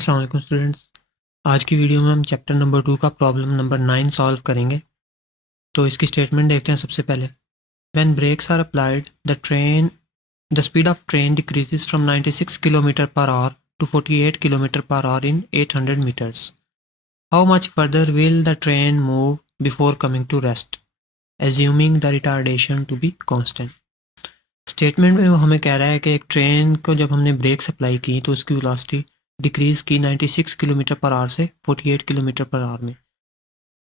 अस्सलाम वालेकुम स्टूडेंट्स। आज की वीडियो में हम चैप्टर नंबर 2 का प्रॉब्लम नंबर 9 सॉल्व करेंगे। तो इसकी स्टेटमेंट देखते हैं सबसे पहले। When brakes are applied the speed of train decreases from 96 kilometre per hour to 48 kilometre per hour in 800 metres. How much further will the train move before coming to rest, assuming the retardation to be constant. Statement में वो हमें कह रहा है कि एक train को जब हमने ब्रेक्स अप्लाई की तो उसकी वेलोसिटी डिक्रीज़ की 96 किलोमीटर पर आवर से 48 किलोमीटर पर आवर में,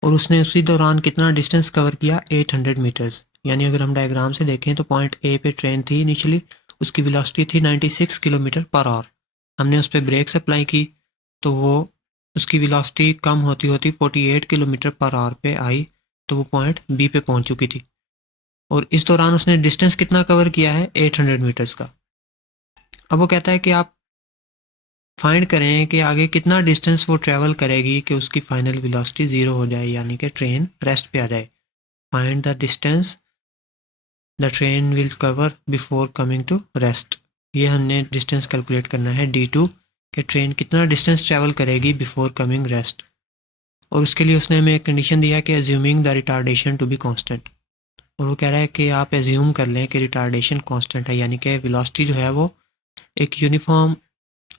और उसने उसी दौरान कितना डिस्टेंस कवर किया 800 मीटर्स। यानी अगर हम डायग्राम से देखें तो पॉइंट ए पे ट्रेन थी इनिशियली, उसकी वेलोसिटी थी 96 किलोमीटर पर आवर। हमने उस पर ब्रेक्स अप्लाई की तो वो उसकी वेलोसिटी कम होती होती 48 किलोमीटर पर आवर पे आई, तो वो पॉइंट बी पे पहुंच चुकी थी। और इस दौरान उसने डिस्टेंस कितना कवर किया है 800 मीटर्स का। अब वो कहता है कि आप फाइंड करें कि आगे कितना डिस्टेंस वो ट्रैवल करेगी कि उसकी फाइनल वेलोसिटी ज़ीरो हो जाए, यानी कि ट्रेन रेस्ट पे आ जाए। Find the distance the train will cover before coming to rest. ये हमने डिस्टेंस कैलकुलेट करना है D2 कि ट्रेन कितना डिस्टेंस ट्रैवल करेगी बिफोर कमिंग रेस्ट। और उसके लिए उसने हमें एक कंडीशन दिया कि assuming the retardation to be constant. और वो कह रहा है कि आप एज्यूम कर लें कि रिटार्डेशन कांस्टेंट है, यानी कि वेलोसिटी जो है वो एक यूनिफॉर्म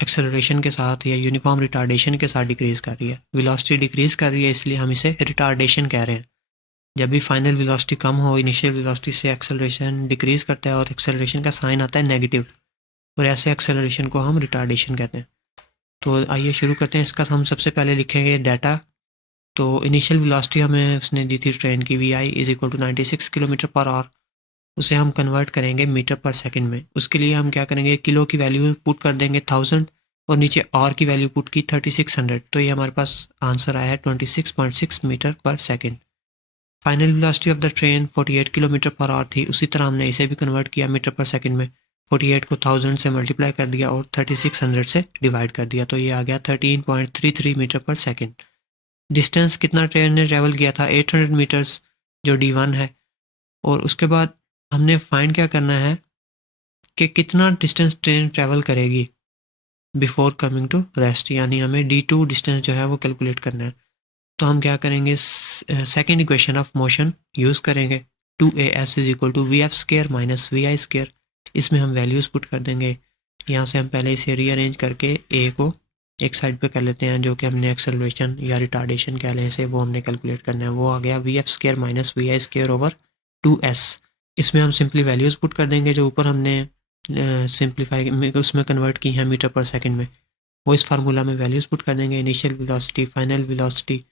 एक्सेलरेशन के साथ या यूनिफॉर्म रिटार्डेशन के साथ डिक्रीज़ कर रही है। वेलोसिटी डिक्रीज़ कर रही है, इसलिए हम इसे रिटार्डेशन कह रहे हैं। जब भी फाइनल वेलोसिटी कम हो, इनिशियल वेलोसिटी से एक्सेलरेशन डिक्रीज़ करता है और एक्सेलरेशन का साइन आता है नेगेटिव, और ऐसे एक्सेलरेशन को हम रिटार्डेशन कहते हैं। तो आइए शुरू करते हैं इसका। हम सबसे पहले लिखेंगे डाटा। तो इनिशियल वेलोसिटी हमें उसने दी थी ट्रेन की VI is equal to 96 kilometre per hour. उसे हम कन्वर्ट करेंगे मीटर पर सेकंड में। उसके लिए हम क्या करेंगे, किलो की वैल्यू पुट कर देंगे 1000 और नीचे आर की वैल्यू पुट की 3600। तो ये हमारे पास आंसर आया है 26.6 metre per second. Final velocity of the train 48 kilometre per our थी, उसी तरह हमने इसे भी कन्वर्ट किया मीटर पर सेकंड में। 48 को 1000 से मल्टीप्लाई कर दिया और 3600 से डिवाइड कर दिया, तो ये आ गया 13.33 मीटर पर सेकंड। डिस्टेंस कितना ट्रेन ने ट्रैवल किया था 800 मीटर्स, जो D1 है। और उसके बाद हमने फाइंड क्या करना है कि कितना डिस्टेंस ट्रेन ट्रैवल करेगी बिफोर कमिंग टू रेस्ट, यानी हमें D2 डिस्टेंस जो है वो कैलकुलेट करना है। तो हम क्या करेंगे, second equation of motion use करेंगे। 2AS is equal to VF square minus VI square. इसमें हम वैल्यूज़ पुट कर देंगे। यहाँ से हम पहले इसे रीअरेंज करके A को एक साइड पे कर लेते हैं, जो कि हमने एक्सेलरेशन या रिटार्डेशन कह लें इसे, वो हमने कैलकुलेट करना है। वो आ गया VF square minus VI square over 2S। इसमें हम सिंपली वैल्यूज़ पुट कर देंगे जो ऊपर हमने सिंप्लीफाई उसमें कन्वर्ट की हैं मीटर पर सेकंड में। वो इस फार्मूला में वैल्यूज़ पुट कर देंगे, इनिशियल वेलोसिटी, फाइनल वेलोसिटी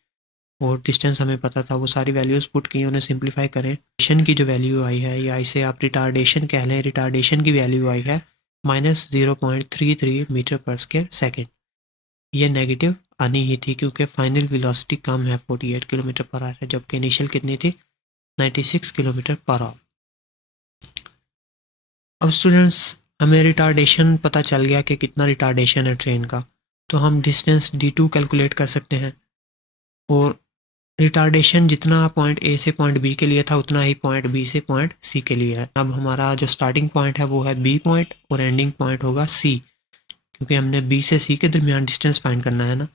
और डिस्टेंस हमें पता था, वो सारी वैल्यूज़ पुट की, उन्हें सिंप्लीफाई करें। रिटार्डेशन की जो वैल्यू आई है, या इसे आप रिटार्डेशन कह लें, रिटार्डेशन की वैल्यू आई है -0.33 मीटर पर स्क्वायर सेकेंड। ये नेगेटिव आनी ही थी क्योंकि फाइनल वेलोसिटी कम है 48 किलोमीटर पर आवर है, जबकि इनिशियल कितनी थी 96 किलोमीटर पर आवर। अब स्टूडेंट्स, हमें रिटार्डेशन पता चल गया कि कितना रिटार्डेशन है ट्रेन का, तो हम डिस्टेंस D2 कैलकुलेट कर सकते हैं। और रिटार्डेशन जितना पॉइंट ए से पॉइंट बी के लिए था उतना ही पॉइंट बी से पॉइंट सी के लिए है। अब हमारा जो स्टार्टिंग पॉइंट है वो है बी पॉइंट और एंडिंग पॉइंट होगा सी, क्योंकि हमने बी से सी के दरमियान डिस्टेंस फाइंड करना है ना।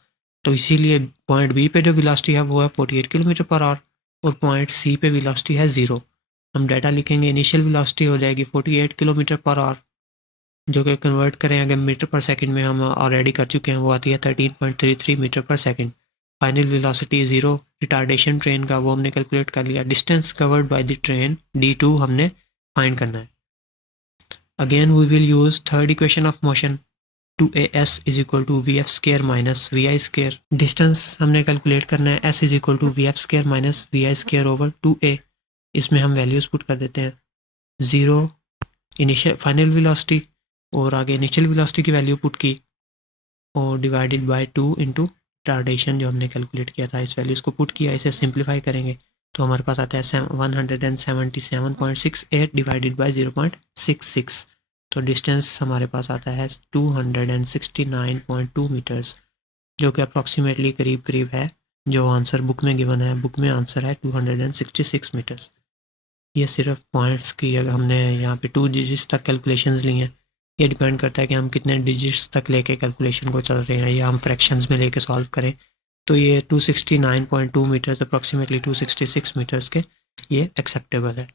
तो इसीलिए पॉइंट बी पे जो वेलोसिटी है वो है 48 किलोमीटर पर आवर और पॉइंट सी पे वेलोसिटी है 0। हम डाटा लिखेंगे, इनिशियल वेलोसिटी हो जाएगी 48 किलोमीटर पर आवर, जो कि कन्वर्ट करें अगर मीटर पर सेकंड में हम ऑलरेडी कर चुके हैं, वो आती है 13.33 metre per second. Final velocity 0 retardation train का, वो हमने कैलकुलेट कर लिया। Distance covered by the train D2 हमने फाइंड करना है। Again we will use third equation of motion. 2AS is equal to VF square minus VI square. Distance हमने calculate करना है, S is equal to VF square minus VI square over 2A। इसमें हम values put कर देते हैं, 0 initial final velocity और आगे इनिशियल वेलोसिटी की वैल्यू पुट की और डिवाइडेड बाय 2 इंटू रिटार्डेशन जो हमने कैलकुलेट किया था, इस वैल्यूज़ को पुट किया। इसे सिंप्लीफाई करेंगे तो हमारे पास आता है 177.68 डिवाइडेड बाय 0.66। तो डिस्टेंस हमारे पास आता है 269.2 मीटर्स, जो कि अप्रॉक्सीमेटली करीब करीब है जो आंसर बुक में गिवन है। बुक में आंसर है 266 मीटर्स। ये सिर्फ पॉइंट्स की, अगर हमने यहाँ पे 2 डिजिट्स तक कैलकुलेशंस ली हैं, ये डिपेंड करता है कि हम कितने डिजिट्स तक लेके कैलकुलेशन को चल रहे हैं, या हम फ्रैक्शंस में लेके सॉल्व करें। तो ये 269.2 मीटर्स, अप्रॉक्सीमेटली 266 मीटर्स के ये एक्सेप्टेबल है।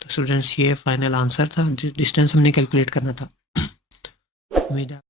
तो स्टूडेंट्स ये फाइनल आंसर था, डिस्टेंस हमने कैलकुलेट करना था। उम्मीद है